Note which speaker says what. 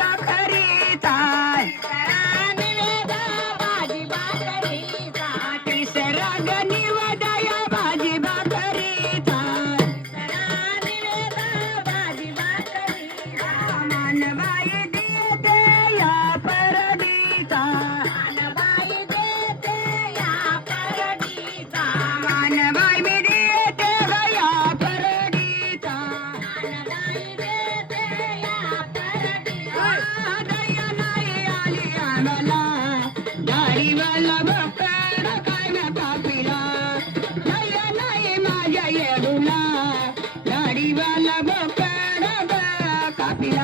Speaker 1: that. ba ba ba ba ba ba